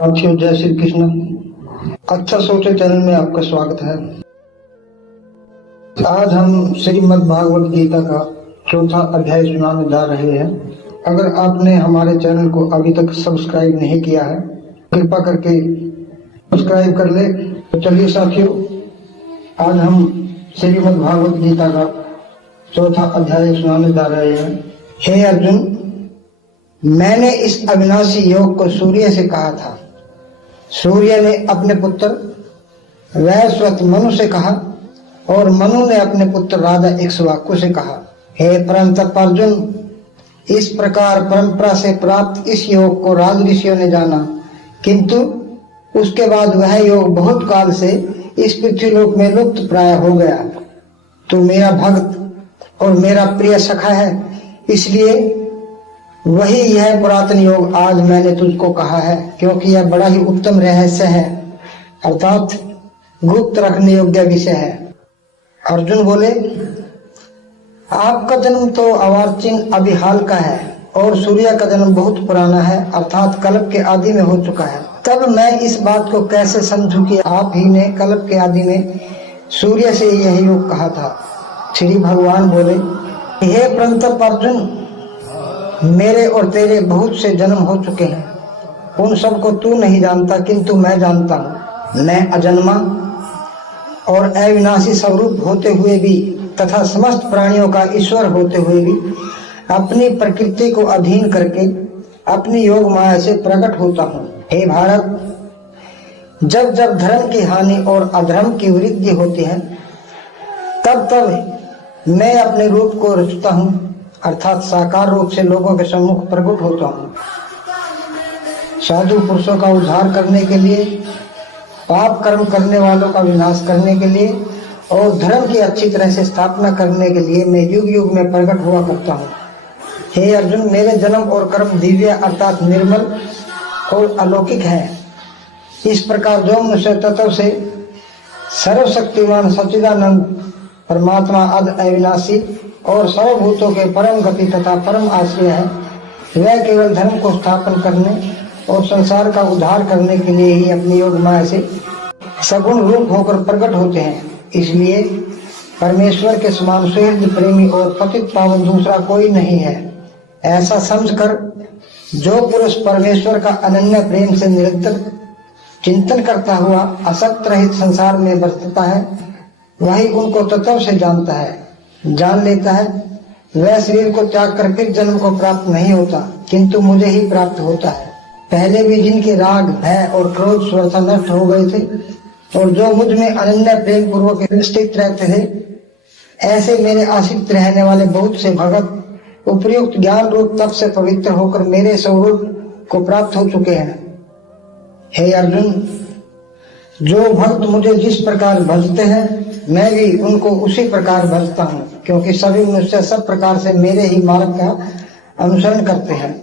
साथियों, जय श्री कृष्ण। अच्छा सोचे चैनल में आपका स्वागत है। आज हम श्रीमद् भागवत गीता का चौथा अध्याय सुनाने जा रहे हैं। अगर आपने हमारे चैनल को अभी तक सब्सक्राइब नहीं किया है, कृपा करके सब्सक्राइब कर ले। तो चलिए साथियों, आज हम श्रीमद् भागवत गीता का चौथा अध्याय सुनाने जा रहे हैं। हे अर्जुन, मैंने इस अविनाशी योग को सूर्य से कहा था। सूर्य ने अपने पुत्र वैश्वत मनु से कहा और मनु ने अपने पुत्र राजा इक्ष्वाकु से कहा। हे परंतप अर्जुन, इस प्रकार परंपरा से प्राप्त इस योग को राज ऋषियों ने जाना, किंतु उसके बाद वह योग बहुत काल से इस पृथ्वीलोक में लुप्त प्राय हो गया। तू मेरा भक्त और मेरा प्रिय सखा है, इसलिए वही यह पुरातन योग आज मैंने तुझको कहा है, क्योंकि यह बड़ा ही उत्तम रहस्य है, अर्थात गुप्त रखने योग्य विषय है। अर्जुन बोले, आपका जन्म तो अवार्चिन अभी हाल का है और सूर्य का जन्म बहुत पुराना है, अर्थात कल्प के आदि में हो चुका है। तब मैं इस बात को कैसे समझूं कि आप ही ने कल्प के आदि में सूर्य से यह योग कहा था। श्री भगवान बोले, हे परंतप अर्जुन, मेरे और तेरे बहुत से जन्म हो चुके हैं, उन सब को तू नहीं जानता, किंतु मैं जानता हूँ। मैं अजन्मा और अविनाशी स्वरूप होते हुए भी तथा समस्त प्राणियों का ईश्वर होते हुए भी अपनी प्रकृति को अधीन करके अपनी योग माया से प्रकट होता हूँ। हे भारत, जब जब धर्म की हानि और अधर्म की वृद्धि होती है, तब तब मैं अपने रूप को रचता हूँ, अर्थात साकार रूप से लोगों के सम्मुख प्रकट होता हूँ। साधु पुरुषों का उद्धार करने के लिए, पाप कर्म करने वालों का विनाश करने के लिए और धर्म की अच्छी तरह से स्थापना करने के लिए मैं युग युग में प्रकट हुआ करता हूँ। हे अर्जुन, मेरे जन्म और कर्म दिव्य अर्थात निर्मल और अलौकिक है। इस प्रकार जो मनुष्य तत्व से सर्वशक्तिमान सच्चिदानंद परमात्मा अविनाशी और सर्वभूतों के परम गति तथा परम आश्रय है, वह केवल धर्म को स्थापन करने और संसार का उद्धार करने के लिए ही अपनी योग माया से सगुण रूप होकर प्रकट होते हैं। इसलिए परमेश्वर के समान सुहृद प्रेमी और पतित पावन दूसरा कोई नहीं है। ऐसा समझकर जो पुरुष परमेश्वर का अनन्य प्रेम से निरंतर चिंतन करता हुआ असक्त रहित संसार में बरतता है, वही उनको तत्व से जानता है, जान लेता है। वह शरीर को त्याग कर फिर जन्म को प्राप्त नहीं होता, किंतु मुझे ही प्राप्त होता है। पहले भी जिनके राग, भय और क्रोध स्वर्था नष्ट हो गए थे और जो मुझ में अनन्य प्रेम पूर्वक स्थित रहते थे, ऐसे मेरे आश्रित रहने वाले बहुत से भगत उपयुक्त ज्ञान रूप तप से पवित्र होकर मेरे स्वरूप को प्राप्त हो चुके हैं। हे अर्जुन, जो भक्त मुझे जिस प्रकार भजते हैं, मैं भी उनको उसी प्रकार भजता हूँ, क्योंकि सभी मनुष्य सब प्रकार से मेरे ही मार्ग का अनुसरण करते हैं।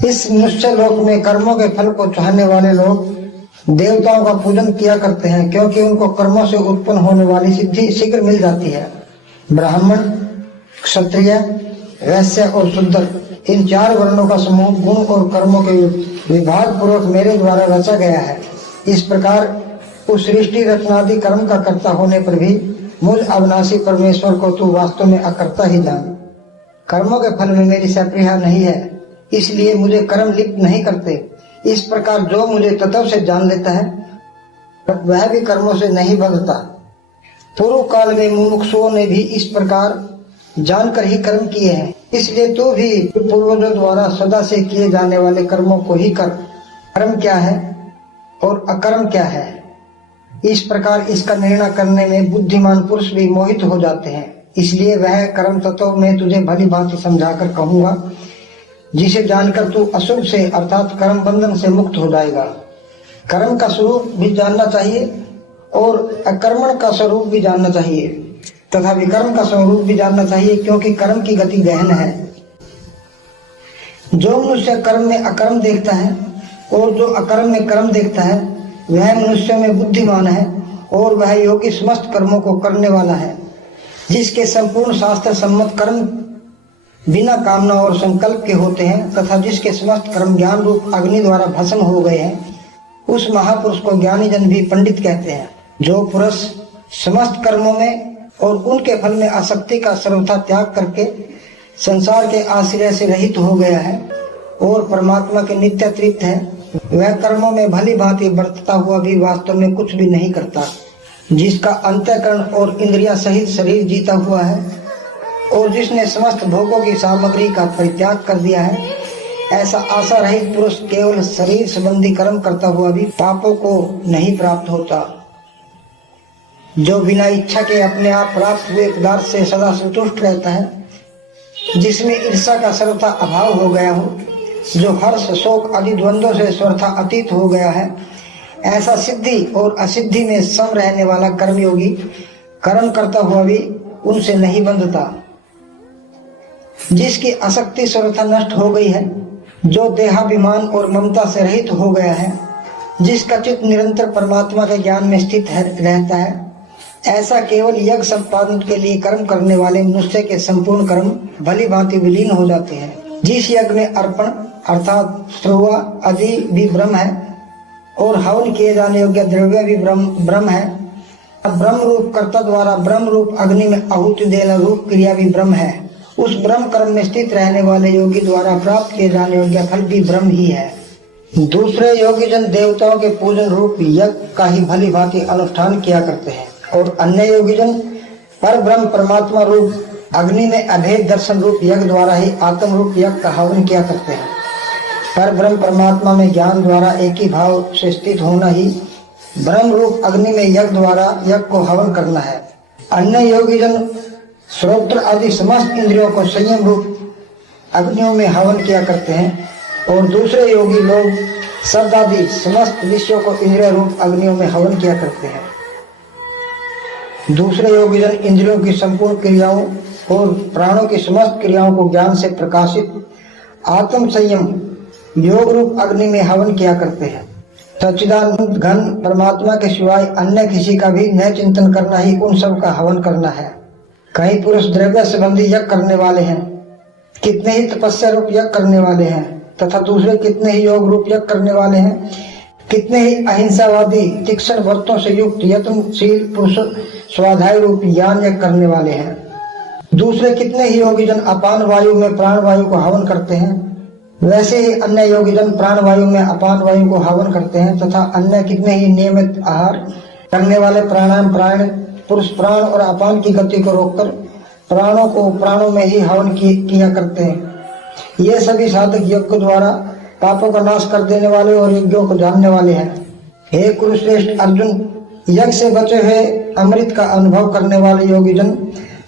इस मनुष्य लोक में कर्मों के फल को चाहने वाले लोग देवताओं का पूजन किया करते हैं, क्योंकि उनको कर्मों से उत्पन्न होने वाली सिद्धि शीघ्र मिल जाती है। ब्राह्मण, क्षत्रिय, वैश्य और शूद्र, इन चार वर्णों का समूह गुण और कर्मों के विभाग पूर्वक मेरे द्वारा रचा गया है। इस प्रकार उस सृष्टि रचनादि कर्म का कर्ता होने पर भी मुझ अविनाशी परमेश्वर को तू वास्तव में अकर्ता ही जान। कर्मों के फल में मेरी सप्रिया नहीं है, इसलिए मुझे कर्म लिप्त नहीं करते। इस प्रकार जो मुझे तत्व से जान लेता है, वह भी कर्मों से नहीं बंधता। पूर्व काल में मुमुक्षुओं ने भी इस प्रकार जानकर ही कर्म किए हैं, इसलिए तू भी पूर्वजों द्वारा सदा से किए जाने वाले कर्मों को ही कर। कर्म क्या है और अकर्म क्या है, इस प्रकार इसका निर्णय करने में बुद्धिमान पुरुष भी मोहित हो जाते हैं। इसलिए वह कर्म तत्व में तुझे भली भांति समझाकर कहूंगा, जिसे जानकर तू अशुभ से अर्थात कर्म बंधन से मुक्त हो जाएगा। कर्म का स्वरूप भी जानना चाहिए और अकर्मण का स्वरूप भी जानना चाहिए तथा विकर्म का स्वरूप भी जानना चाहिए, क्योंकि कर्म की गति गहन है। जो मनुष्य कर्म में अकर्म देखता है और जो अकर्म में कर्म देखता है, वह मनुष्य में बुद्धिमान है और वह योगी समस्त कर्मों को करने वाला है। जिसके संपूर्ण शास्त्र सम्मत कर्म बिना कामना और संकल्प के होते हैं तथा जिसके समस्त कर्म ज्ञान रूप अग्नि द्वारा भस्म हो गए हैं, उस महापुरुष को ज्ञानी जन भी पंडित कहते हैं। जो पुरुष समस्त कर्मों में और उनके फल में आसक्ति का सर्वथा त्याग करके संसार के आश्रय से रहित हो गया है और परमात्मा के नित्य तृप्त है, वह कर्मों में भली भांति बरतता हुआ भी वास्तव में कुछ भी नहीं करता। जिसका अंतःकरण और इंद्रिया सहित शरीर जीता हुआ है और जिसने समस्त भोगों की सामग्री का परित्याग कर दिया है, ऐसा आशा रहित पुरुष केवल शरीर संबंधी कर्म करता हुआ भी पापों को नहीं प्राप्त होता। जो बिना इच्छा के अपने आप प्राप्त हुए पदार्थ से सदा संतुष्ट रहता है, जिसमें ईर्षा का सर्वथा अभाव हो गया हो, जो हर्ष शोक आदि द्वंद्वों से सर्वथा अतीत हो गया है, ऐसा सिद्धि और असिद्धि में सम रहने वाला कर्मयोगी कर्म करता हुआ भी उनसे नहीं बंधता। जिसकी आसक्ति सर्वथा नष्ट हो गई है, जो देहाभिमान और ममता से रहित हो गया है, जिसका चित्त निरंतर परमात्मा के ज्ञान में स्थित रहता है, ऐसा केवल यज्ञ संपादन के लिए कर्म करने वाले मनुष्य के संपूर्ण कर्म भली भांति विलीन हो जाते हैं। जिस यज्ञ में अर्पण अर्थात श्रुवा आदि भी ब्रह्म है और हवन किए जाने योग्य द्रव्य भी ब्रह्म है, ब्रह्म रूप कर्ता द्वारा ब्रह्म रूप अग्नि में आहुति देना रूप क्रिया भी ब्रह्म है, उस ब्रह्म कर्म में स्थित रहने वाले योगी द्वारा प्राप्त किए जाने योग्य फल भी ब्रह्म ही है। दूसरे योगी जन देवताओं के पूजन रूप यज्ञ का ही भली भांति अनुष्ठान किया करते हैं और अन्य योगी जन पर ब्रह्म परमात्मा रूप अग्नि में अभेद दर्शन रूप यज्ञ द्वारा ही आत्म रूप यज्ञ का हवन किया करते हैं। पर ब्रह्म परमात्मा में ज्ञान द्वारा एक ही भाव से स्थित होना ही ब्रह्म रूप अग्नि में यज्ञ द्वारा यज्ञ को हवन करना है। अन्य योगी जन श्रोत्र आदि समस्त इंद्रियों को संयम रूप अग्नियों में हवन किया करते हैं और दूसरे योगी लोग शब्द आदि समस्त विषयों को इंद्रिय रूप अग्नियों में हवन किया करते हैं। दूसरे योगी जन इंद्रियों की संपूर्ण क्रियाओं और प्राणों की समस्त क्रियाओं को ज्ञान से प्रकाशित आत्म संयम योग रूप अग्नि में हवन किया करते हैं। सच्चिदानंद घन परमात्मा के सिवाय अन्य किसी का भी न चिंतन करना ही उन सब का हवन करना है। कई पुरुष द्रव्य संबंधी यज्ञ करने वाले हैं, कितने ही तपस्या रूप यज्ञ करने वाले हैं तथा दूसरे कितने ही योग रूप यज्ञ करने वाले हैं, कितने ही अहिंसावादी तीक्ष्ण व्रतों से युक्त यत्नशील पुरुष स्वाध्याय रूप ज्ञान यज्ञ करने वाले हैं। दूसरे कितने ही योगी जन अपान वायु में प्राण वायु को हवन करते हैं, वैसे ही अन्य योगी जन प्राण वायु में अपान वायु को हवन करते हैं तथा अन्य कितने ही नियमित आहार करने वाले प्राणायाम प्राण पुरुष प्राण और अपान की गति को रोककर प्राणों को प्राणों में ही हवन किया करते हैं। ये सभी साधक यज्ञ द्वारा पापों का नाश कर देने वाले और यज्ञों को जानने वाले हैं। हे कुरुश्रेष्ठ अर्जुन, यज्ञ से बचे हुए अमृत का अनुभव करने वाले योगी जन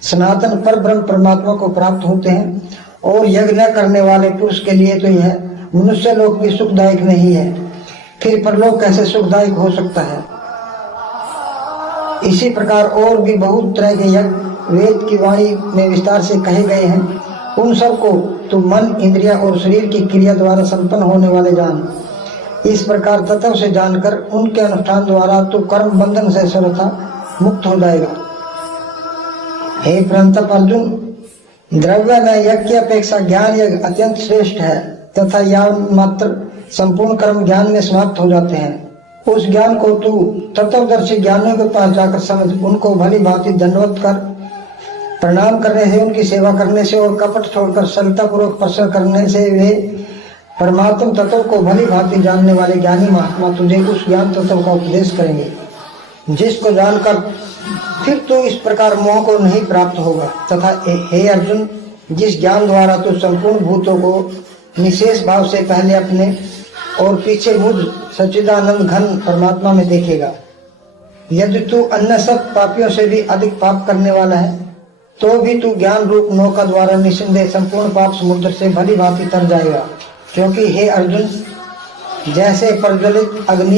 सनातन पर ब्रह्म परमात्मा को प्राप्त होते हैं और यज्ञ न करने वाले पुरुष के लिए तो यह मनुष्य लोक भी सुखदायक नहीं है, फिर परलोक कैसे सुखदायक हो सकता है। इसी प्रकार और भी बहुत तरह के यज्ञ वेद की वाणी में विस्तार से कहे गए हैं। उन सब को तू मन इंद्रिया और शरीर की क्रिया द्वारा संपन्न होने वाले जान। इस प्रकार तत्व से जानकर उनके अनुष्ठान द्वारा तू कर्म बंधन से सर्वथा मुक्त हो जाएगा। हे परंतप अर्जुन, द्रव्य में यज्ञ की अपेक्षा ज्ञान यज्ञ अत्यंत श्रेष्ठ है तथा यावन मात्र संपूर्ण कर्म ज्ञान में समाप्त हो जाते हैं। उस ज्ञान को तू तत्वदर्शी ज्ञानियों के पास जाकर समझ, उनको भली भांति दंडवत कर प्रणाम करने से, उनकी सेवा करने से और कपट छोड़कर सरलता पूर्वक प्रश्न करने से वे परमात्म तत्व को भली भांति जानने वाले ज्ञानी महात्मा तुझे उस ज्ञान तत्व का उपदेश करेंगे, जिसको जानकर फिर तू इस प्रकार मोह को नहीं प्राप्त होगा। तथा हे अर्जुन, जिस ज्ञान द्वारा तू संपूर्ण भूतों को निशेष भाव से पहले अपने और पीछे मुझ सच्चिदानंद घन परमात्मा में देखेगा, यदि तू अन्य सब पापियों से भी अधिक पाप करने वाला है तो भी तू ज्ञान रूप नौका द्वारा निस्संदेह संपूर्ण पाप समुद्र से भली भांति तर जाएगा। क्योंकि हे अर्जुन, जैसे प्रज्वलित अग्नि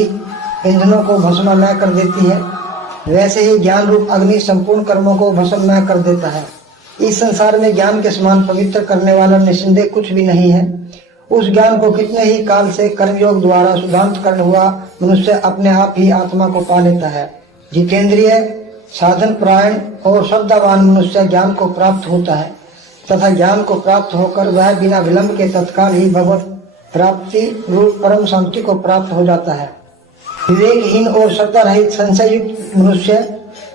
ईंधनों को भस्ममय कर देती है, वैसे ही ज्ञान रूप अग्नि संपूर्ण कर्मों को भस्ममय कर देता है। इस संसार में ज्ञान के समान पवित्र करने वाला निस्संदेह कुछ भी नहीं है। उस ज्ञान को कितने ही काल से कर्मयोग द्वारा शुद्धांत कर हुआ मनुष्य अपने आप ही आत्मा को पा लेता है। जितेंद्रिय साधन प्रायण और श्रद्धावान मनुष्य ज्ञान को प्राप्त होता है। तथा ज्ञान को प्राप्त होकर वह बिना विलंब के तत्काल ही भगवत प्राप्ति रूप परम शांति को प्राप्त हो जाता है। विवेकहीन और श्रद्धा रहित संशय युक्त मनुष्य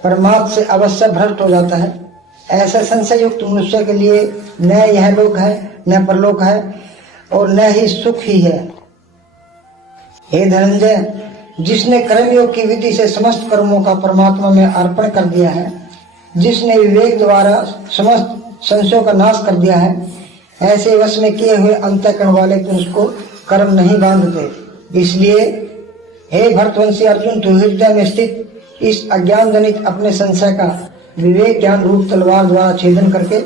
परमात्मा से अवश्य भ्रष्ट हो जाता है। ऐसे संशय युक्त मनुष्य के लिए न यह लोक है, न परलोक है, और न ही सुख ही है। हे धनंजय, जिसने कर्मयोग की विधि से समस्त कर्मों का परमात्मा में अर्पण कर दिया है, जिसने विवेक द्वारा समस्त संशयों का नाश कर दिया है, ऐसे वश में किए हुए अंतःकरण वाले पुरुष को कर्म नहीं बांधते। इसलिए हे भरतवंशी अर्जुन, तू हृदय में स्थित इस अज्ञान जनित अपने संशय का विवेक ज्ञान रूप तलवार द्वारा छेदन करके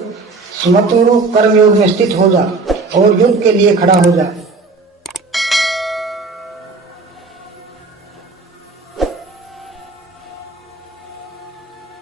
स्मृति रूप कर्म योग में स्थित हो जा और युद्ध के लिए खड़ा हो जा।